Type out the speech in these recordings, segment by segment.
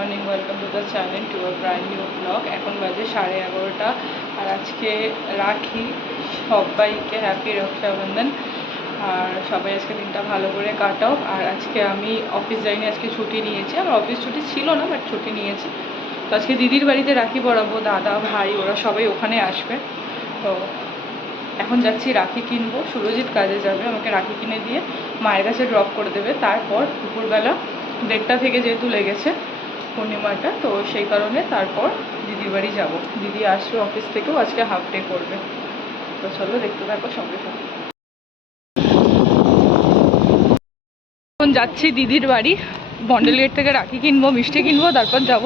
Morning, welcome to the channel to a brand new blog. এখন বাজে 11:30 আর আজকে রাখি। সবাইকে হ্যাপি রক্ষাবন্ধন। আর সবাই আজকে দিনটা ভালো করে কাটাও। আর আজকে আমি অফিস যাইনি, আজকে ছুটি নিয়েছি। আমার অফিস ছুটি ছিল না, বাট ছুটি নিয়েছি। তো আজকে দিদির বাড়িতে রাখি পরাবো। দাদা, ভাই ওরা সবাই ওখানে আসবে। তো এখন যাচ্ছি রাখি কিনবো। সুরজিৎ কাজে যাবে, আমাকে রাখি কিনে দিয়ে মায়ের কাছে ড্রপ করে দেবে। তারপর দুপুরবেলা 1:30 থেকে যেহেতু লেগেছে পূর্ণিমাটা, তো সেই কারণে তারপর দিদির বাড়ি যাব। দিদি আসবে অফিস থেকেও, আজকে হাফ ডে করবে। তো চলো দেখতে থাকো সঙ্গে সঙ্গে। এখন যাচ্ছি দিদির বাড়ি, বন্ডেলগেট থেকে রাখি কিনবো, মিষ্টি কিনবো, তারপর যাব।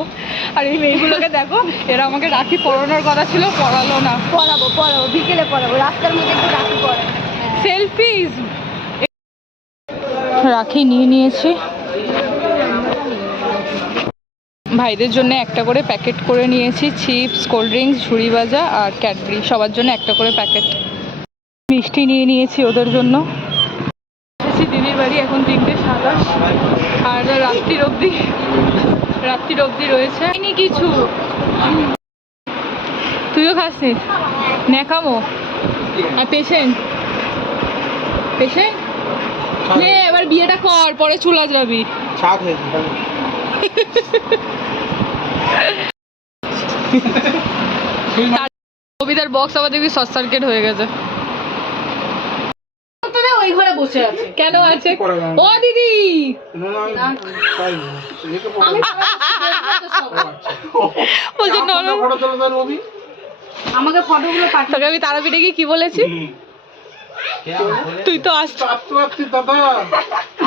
আর এই মেয়েগুলোকে দেখো, এরা আমাকে রাখি পরানোর কথা ছিল, পরালো না। পড়াবো বিকেলে পড়াবো, রাস্তার মধ্যে একটু রাখি পড়ে। সেলফিজ। রাখি নিয়ে নিয়েছি। ভাইদের জন্য একটা করে প্যাকেট করে নিয়েছি, চিপস, কোল্ড ড্রিঙ্কস, ঝুড়ি ভাজা আর ক্যাডবেরি, সবার জন্য একটা করে প্যাকেট। মিষ্টি নিয়ে নিয়েছি ওদের জন্য। এসেছি দিদির বাড়ি, এখন 3:27 আর রাত্রির অবধি রয়েছে কিছু। তুইও খাসিস? নেখামো। আর পেশেন্ট নে, এবার বিয়েটা কর, পরে চুল আজরাবি। কবিতার বক্স আবার দেখবি শর্ট সার্কিট হয়ে গেছে। ওই ঘরে বসে আছে কেন? আছে ও দিদি, আমাকে ফটোগুলো পাঠিয়ে। আমি তারাপীঠে গিয়ে কি বলেছি? তুই তো আসছিস দাদা,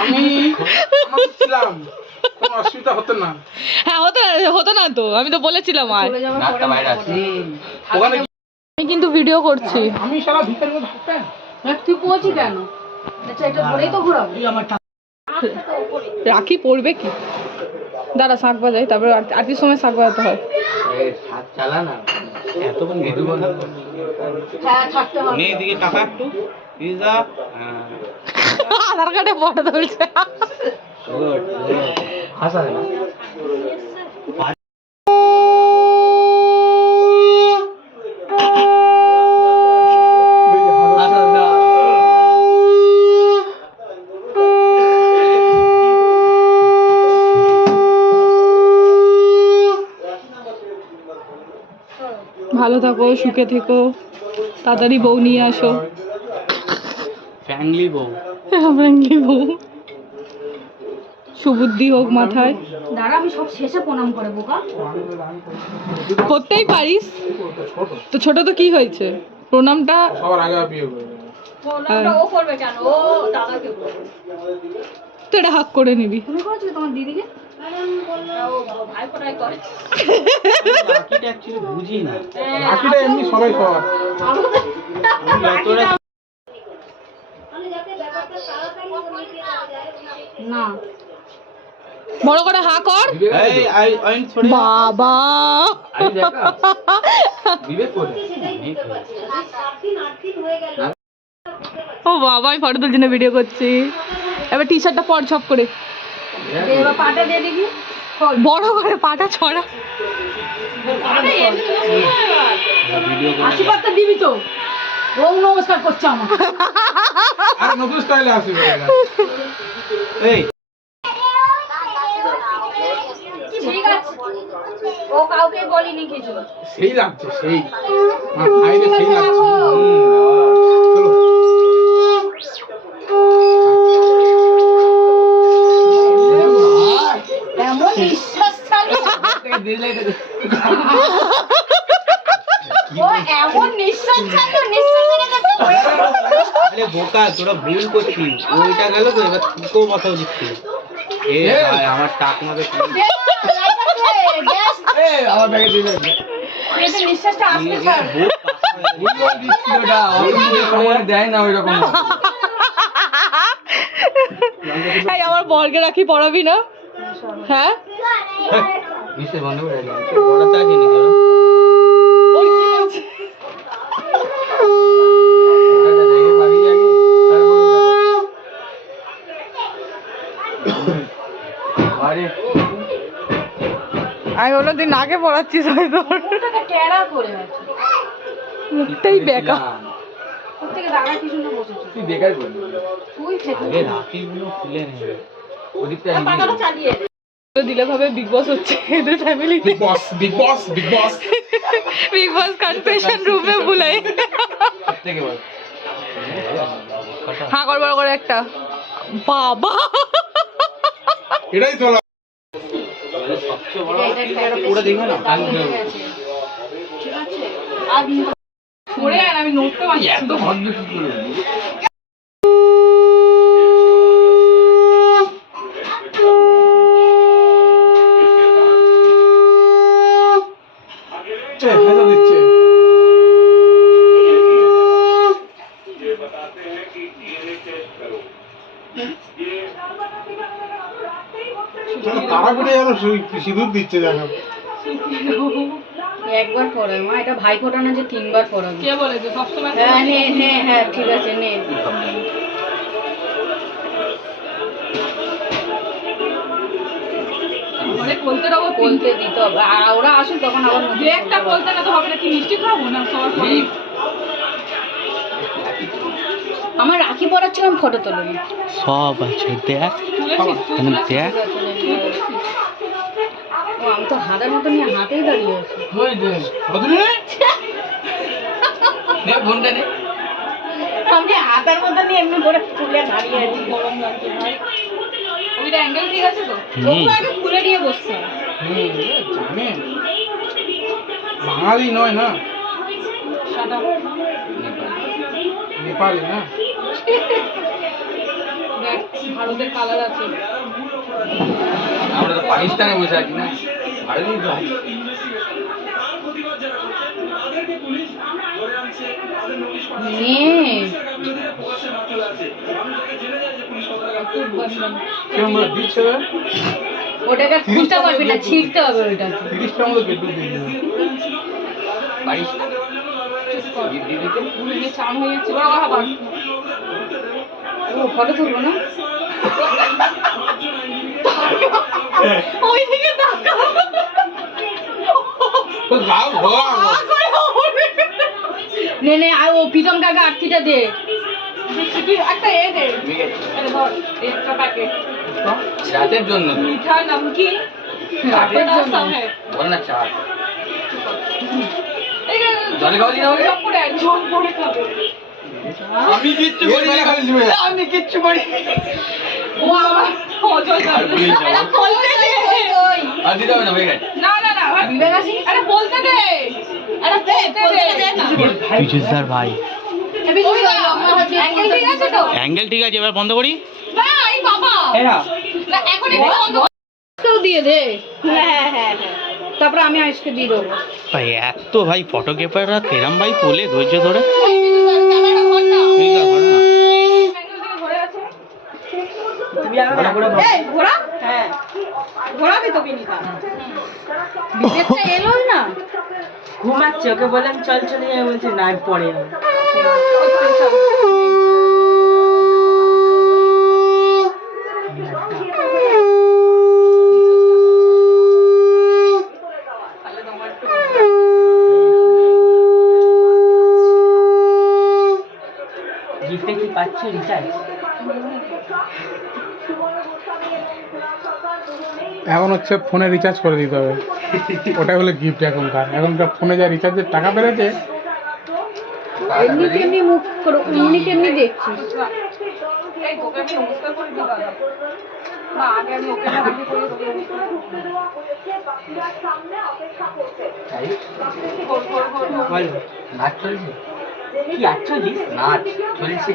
আমি অসুবিধা হতো না। হ্যাঁ হতো না তো, আমি তো বলেছিলাম। আর আমি কিন্তু ভিডিও করছি। আমি সারা ভিতরে থাকতাম। তুই পৌঁছি কেন? আচ্ছা, এটা ধরেই তো ঘোরাবো। রাখি পড়বে কি? দাঁড়া, শাঁখ বাজাই, তারপর আরতির সময় শাঁখ বাজাতে হয়। চালা না এতক্ষণ ভিডিও করতে। হ্যাঁ, থাকতে হবে। নে এদিকে টাকা একটু পিজা। আধার কার্ডে ফটো তুলছে। হাসা না। ভালো থাকো, সুখে থেকো, তাড়াতাড়ি বউ নিয়ে আসো। ফ্যামিলি বউ সুবুদ্ধি হোক মাথায়। দাঁড়া, আমি সব শেষে প্রণাম করে বোকা। করতেই পারিস তো, ছোট তো কি হয়েছে? প্রণামটা সবার আগে প্রণামটা ও করবে কেন? ও দাদাকে বলবে। তো এটা হাক করে নিবি। তুমি করেছিলে তোমার দিদিকে? বুঝি না রাখিটা এমনি সবাই সবার। না, বড় করে হা কর বাবা। ও বাবা, আমি ফটো তুলছি না, ভিডিও করছি। এবার টি শার্টটা পর ছপ করে। পাটা দিয়ে দিবি, বড় করে পাটা ছড়া। আশীর্বাদটা দিবি তো। ওম নমস্কার করছে আমার। আর নতুন স্টাইলে আসবে। এই ঠিক আছে, ও কাউকে বলিনি কিছু। সেই লাগছে, সেই ভাইরে সেই লাগছে। এমন নিঃশ্বাস ছাড়লো, ও এমন নিঃশ্বাস ছাড়লো, আরে বোকা, তোরা ভুল করছিস। ওইটা গেল তো, এবার তোকেও বসাও দিচ্ছি। এ ভাই, আমার টাক মারে। আমার ব্যাগে দিয়ে দে। এটা নিঃশ্বাসটা আসতে ছাড়। বুঝলো দিচ্ছিটা সময় দেয় না ওইরকম। এই আমার বলকে রাখি পড়াবি না? হ্যাঁ, মিশে বন্ধ করে দাও। বড়টা আছে নাকি? ওর কি আছে? ওটা দেখে পাবি আগে, তারপর আরে আমি বললাম তুই নাকে পড়াচ্ছিস হয়তো। মুখটাকে টেরা করে আছে। মুখটাই বেকা। ওর থেকে দাঁড়া কি সুন্দর বসেছে। তুই বেকার করবি তুই ফেটে আগে রাখিগুলো খুলে নেবে ওদিকটা পাতাটা চালিয়ে দে। দিলে ভাবে বিগ বস হচ্ছে এদের ফ্যামিলি। বিগ বস বিগ বস বিগ বস বিগ বস কনফেশন রুমে বুলাই। থেকে বল হ্যাঁ কর বড় করে একটা। বাবা এটাই তো সবচেয়ে বড় পুরো দেখবে না ঠিক আছে আর পড়ে আর আমি নোটটা বানিয়ে এত ভদ্র কি করে দিচ্ছে তারা করে যেন সিঁদুর দিচ্ছে দেখো একবার পড়াই মা, এটা ভাই ফোটানো যে 3 বার পড়াবে। কে বলে যে সবসময় হ্যাঁ নে নে, হ্যাঁ ঠিক আছে নে। মানে বলতে দেবো বলতে দিতে হবে, আর ওরা আসুক তখন আবার নতুন যে একটা বলতে না তো হবে না। কি মিষ্টি খাবো না সবার পরে? আমার রাখি পড়াচ্ছিলাম, ফটো তোলো না। সব আছে দেখ তুলেছিস? মানে দেখ ও, আমি তো হাতের মতো নিয়ে হাতেই দাঁড়িয়ে আছি। ফোনটা নে আমি হাতের মতো নিয়ে এমনি করে ফুলে দাঁড়িয়ে আছি। গরম লাগছে ভাই। ওইটা অ্যাঙ্গেল ঠিক আছে তো? ওগুলো আগে খুলে নিয়ে বসতে হবে। জানে বাঙালি নয় না Shut up. নেপালি না দেখ ভারতের কালার আছে। আমরা তো পাকিস্তানে বসে আছি না ভারতেই তো নে কেমন দিচ্ছে ওটাকে খুলতে পারবি না, ছিঁড়তে হবে ওইটাকে। 30টার মতো বেডরুম দিয়ে দিল পারিস না ভুলে চান হয়ে যাচ্ছে। বড় কথা বল। ও ফটো তুলবো না? ওই দিকে তাকা। তো গাও ভোয়া নে নে, আর ও প্রীতম কাকা আটটিটা দে। তুই একটা এ দে। আরে ধর এই একটা প্যাকেট রাতের জন্য মিঠা নমকিন রাতের জন্য। বল না চা জলে খাওয়া দিতে হবে জল পড়ে খাবে। আমি কিচ্ছু করি না আমি কিচ্ছু করি ও আমার অজল আর বলেই যাবো। এটা বলতে দে। আর দিতে হবে না হয়ে গেছে না না না বিবেক আসি। আরে বলতে দে। আরে বলতে দে না। পিজুসদার ভাই অ্যাঙ্গেল ঠিক আছে তো? অ্যাঙ্গেল ঠিক আছে এবার বন্ধ করি না এই বাবা না এখন একটু বন্ধ কর। কেউ দিয়ে দে। হ্যাঁ হ্যাঁ, তারপরে আমি আজকে দিয়ে দেবো। ভাই এত ভাই ফটোগ্রাফাররা তেরাম ভাই বলে ধৈর্য ধরে ক্যামেরাটা ধর না। ঠিক আছে ধরো না। অ্যাঙ্গেল দিকে ঘোরে আছে। এই ঘোড়া, হ্যাঁ ঘোড়াবি তো বিনিতা। বিবেকটা এলোই না। ঘুমাচ্ছে, ওকে বললাম চল চলে যাবে, বলছে না পরে যাবে। গিফটে কি পাচ্ছ রিচার্জ? এখন হচ্ছে ফোনে রিচার্জ করে দিতে হবে, ওটা হলো গিফট। এখনকার ফোনে যা রিচার্জের টাকা বেড়েছে, এমনি তেমনি মুখ করো, এমনি তেমনি দেখছিস। এই তোকে আমি নমস্কার করে দিই দাদা। না আগে আমি ওকে হাতে করে তোকে নমস্কার করব। ঘোর ঘোর ঘোর ঘোর। বল নাচ চলছে কি আটচল্লিশ নাচ চলছে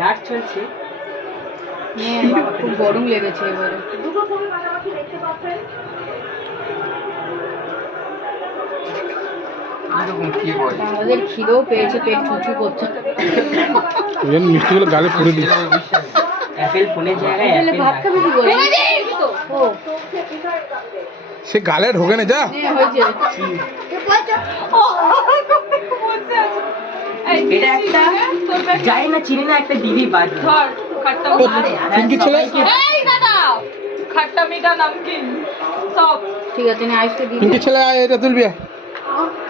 নাচ চলছে। নে, খুব গরম লেগেছে এবারে। এরকম কি বল আমাদের খিদেও পেয়েছে, পেট ছুঁচু করছে। ওই জন্য মিষ্টিগুলো গালে পুড়ে দিচ্ছে। অ্যাপেল ফোনের জায়গায় তাহলে ভাত খাবি কি করে? ও সে গালে ঢোকে না যা। নে, হয়েছে। এই এটা একটা তোর ব্যাগ যাই না চিনি না একটা দিদি বাদ ধর খাট্টা ও, চিংকি ছেলে এই দাদা খাট্টা মিঠা নমকিন সব ঠিক আছে না আইসকে দিয়ে পিঙ্কি ছেলে আয়, এটা তুলবি আয়।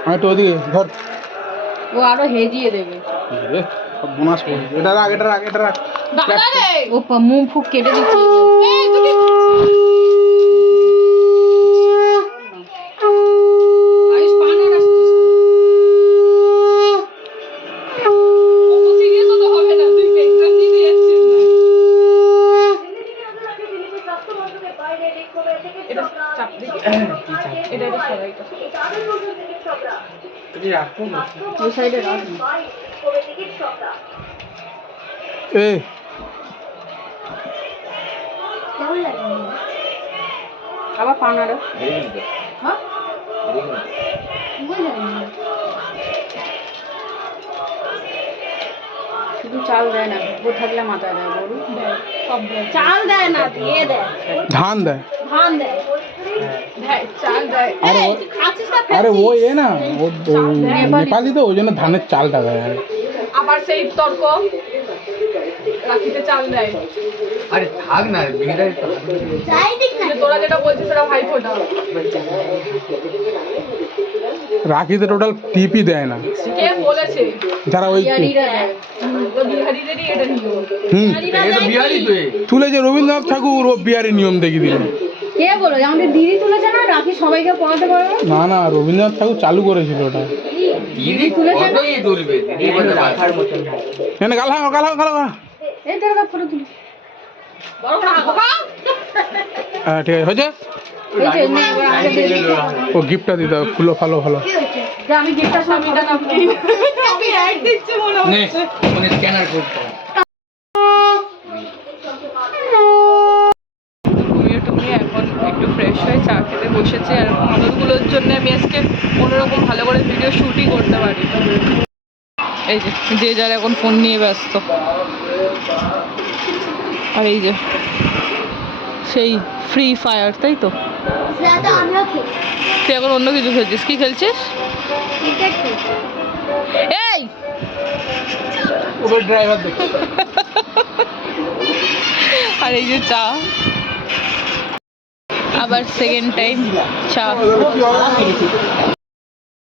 আমি একটু ওদিকে ধর। ও আরো হেজিয়ে দেবে রে, সব বোনাস করে এটা রাখ, এটা রাখ, এটা রাখ। দাদা রে ও মুখ ফুক কেটে দিচ্ছে এই তুমি আইস পানি রাখছিস অত সিরিয়াস তো হবে না তুই এক্সাম দিতে যাচ্ছিস না এটা চাপ দিকে এটা সরাই তো তুই রাখো না। ওই সাইডে রাখ এই আবার পানারো হ্যাঁ শুধু চাল দেয় না ও থাকলে মাথায় দেয় গরু সব দেয় চাল দেয় না দিয়ে দেয় ধান দেয়। ধান দেয় দেয় চাল দেয় আরে এই, তুই খাচ্ছিস না আরে ও ফেলছিস? এ না ও নেপালি তো ওই জন্য ধানের চালটা দেয়। আবার সেই তর্ক রাখিতে চাল দেয় আরে থাক না, বিয়েটাই তো। যে তোরা যেটা বলছিস সেটা ভাই ফোটা রাখিতে টোটাল টিপি দেয় না, কে বলেছে যারা ওই বিহারিরা দেয় তো বিহারিদেরই এটা নিয়ম এ তো বিহারি তো এ। তুলে যে রবীন্দ্রনাথ ঠাকুর ও বিহারি নিয়ম দেখিয়ে দিল। কে বলো আমাদের দিদি তুলেছে না রাখি সবাইকে পড়াতে পারবে না না, রবীন্দ্রনাথ ঠাকুর চালু করেছিল ওটা। দিদি কতই তুলবে, দিদি বলতে রাখার মতন। এনে গালা গালা গালা গালা। এই তোর কাপ ফটো তুলি বড় বড় হাগো হ্যাঁ ঠিক আছে, হয়েছে। এই যে নে ওরা আগে দিয়ে দিই ও গিফটটা দিতে হবে, ফুলো ভালো ভালো। যে আমি গিফটটা সব মিটা নাম দিই আমি অ্যাড দিচ্ছি মনে নে হচ্ছে মানে স্ক্যানার করতে। ঘুমিয়ে টুমিয়ে এখন একটু ফ্রেশ হয়ে চা খেতে বসেছি। আর মডেলগুলোর জন্য আমি আজকে কোনোরকম ভালো করে ভিডিও শ্যুটই করতে পারি। এই যে যার এখন ফোন নিয়ে ব্যস্ত। আর এই যে সেই ফ্রি ফায়ার, তাই তো? তুই এখন অন্য কিছু খেলছিস, কি খেলছিস? এই উবের ড্রাইভার দেখো। আর এই যে চা, আবার সেকেন্ড টাইম চা।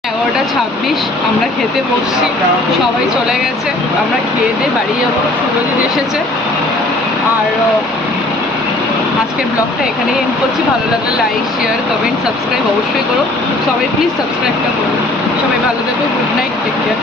11:26 আমরা খেতে বসছি, সবাই চলে গেছে, আমরা খেয়ে দিয়ে বাড়ি যাবো। শুভজিৎ এসেছে। আর আজকের ব্লগটা এখানেই এন্ড করছি। ভালো লাগলে লাইক, শেয়ার, কমেন্ট, সাবস্ক্রাইব অবশ্যই করো। সবাই প্লিজ সাবস্ক্রাইবটা করো। সবাই ভালো থেকো, গুড নাইট, টেক কেয়ার।